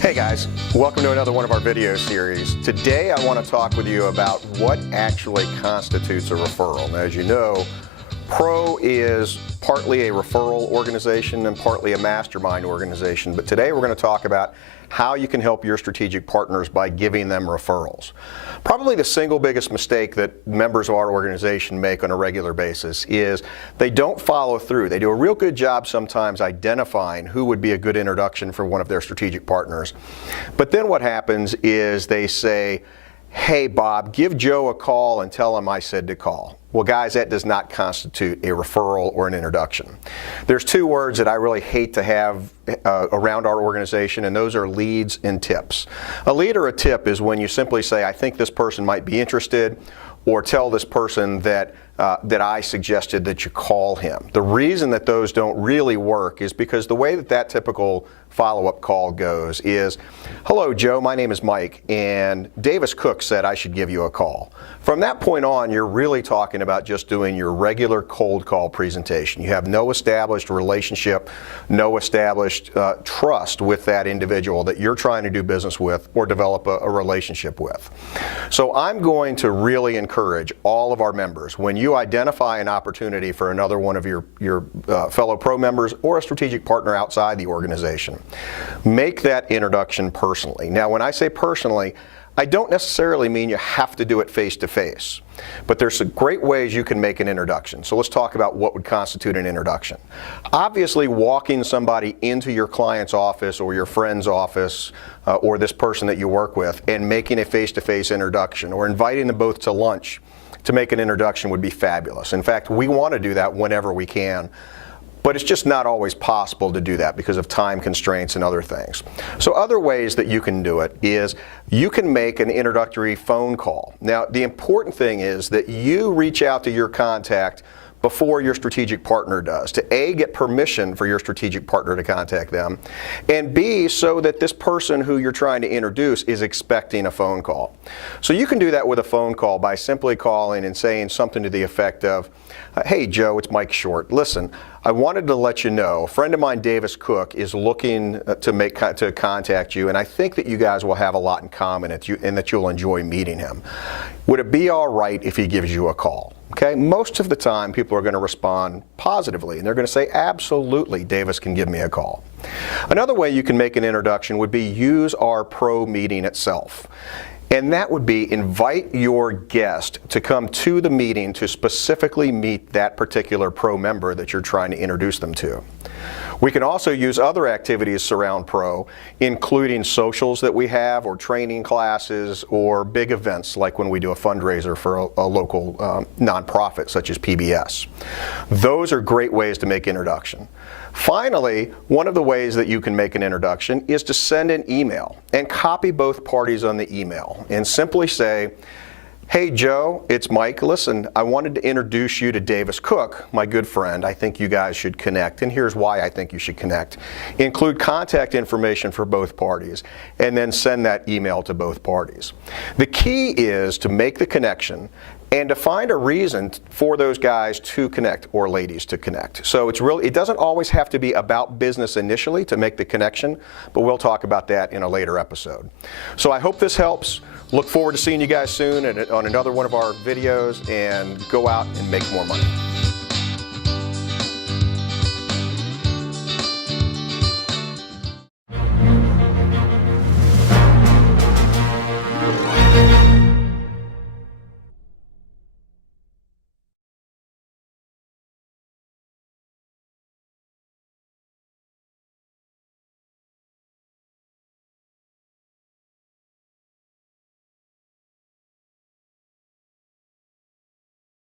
Hey guys, welcome to another one of our video series. Today I want to talk with you about what actually constitutes a referral. Now, as you know, Pro is partly a referral organization and partly a mastermind organization, but today we're going to talk about how you can help your strategic partners by giving them referrals. Probably the single biggest mistake that members of our organization make on a regular basis is they don't follow through. They do a real good job sometimes identifying who would be a good introduction for one of their strategic partners. But then what happens is they say, "Hey Bob, give Joe a call and tell him I said to call." Well guys, that does not constitute a referral or an introduction. There's two words that I really hate to have around our organization, and those are leads and tips. A lead or a tip is when you simply say, "I think this person might be interested," or tell this person that I suggested that you call him. The reason that those don't really work is because the way that typical follow-up call goes is, "Hello Joe, my name is Mike, and Davis Cook said I should give you a call." From that point on, you're really talking about just doing your regular cold call presentation. You have no established relationship, no established trust with that individual that you're trying to do business with or develop a relationship with. So I'm going to really encourage all of our members, when you identify an opportunity for another one of your fellow Pro members or a strategic partner outside the organization, make that introduction personally. Now, when I say personally, I don't necessarily mean you have to do it face-to-face, but there's some great ways you can make an introduction. So let's talk about what would constitute an introduction. Obviously, walking somebody into your client's office or your friend's office or this person that you work with and making a face-to-face introduction, or inviting them both to lunch to make an introduction, would be fabulous. In fact, we want to do that whenever we can. But it's just not always possible to do that because of time constraints and other things. So other ways that you can do it is you can make an introductory phone call. Now, the important thing is that you reach out to your contact before your strategic partner does, to A, get permission for your strategic partner to contact them, and B, so that this person who you're trying to introduce is expecting a phone call. So you can do that with a phone call by simply calling and saying something to the effect of, "Hey Joe, it's Mike Short. Listen, I wanted to let you know, a friend of mine, Davis Cook, is looking to contact you, and I think that you guys will have a lot in common and that you'll enjoy meeting him. Would it be all right if he gives you a call?" Okay, most of the time people are going to respond positively, and they're going to say, "Absolutely, Davis can give me a call." Another way you can make an introduction would be use our Pro meeting itself. And that would be invite your guest to come to the meeting to specifically meet that particular Pro member that you're trying to introduce them to. We can also use other activities surround Pro, including socials that we have, or training classes, or big events like when we do a fundraiser for a local nonprofit such as PBS. Those are great ways to make introduction. Finally, one of the ways that you can make an introduction is to send an email and copy both parties on the email and simply say, "Hey Joe, it's Mike. Listen, I wanted to introduce you to Davis Cook, my good friend. I think you guys should connect, and here's why I think you should connect." Include contact information for both parties, and then send that email to both parties. The key is to make the connection and to find a reason for those guys to connect, or ladies to connect. So it doesn't always have to be about business initially to make the connection, but we'll talk about that in a later episode. So I hope this helps. Look forward to seeing you guys soon on another one of our videos, and go out and make more money.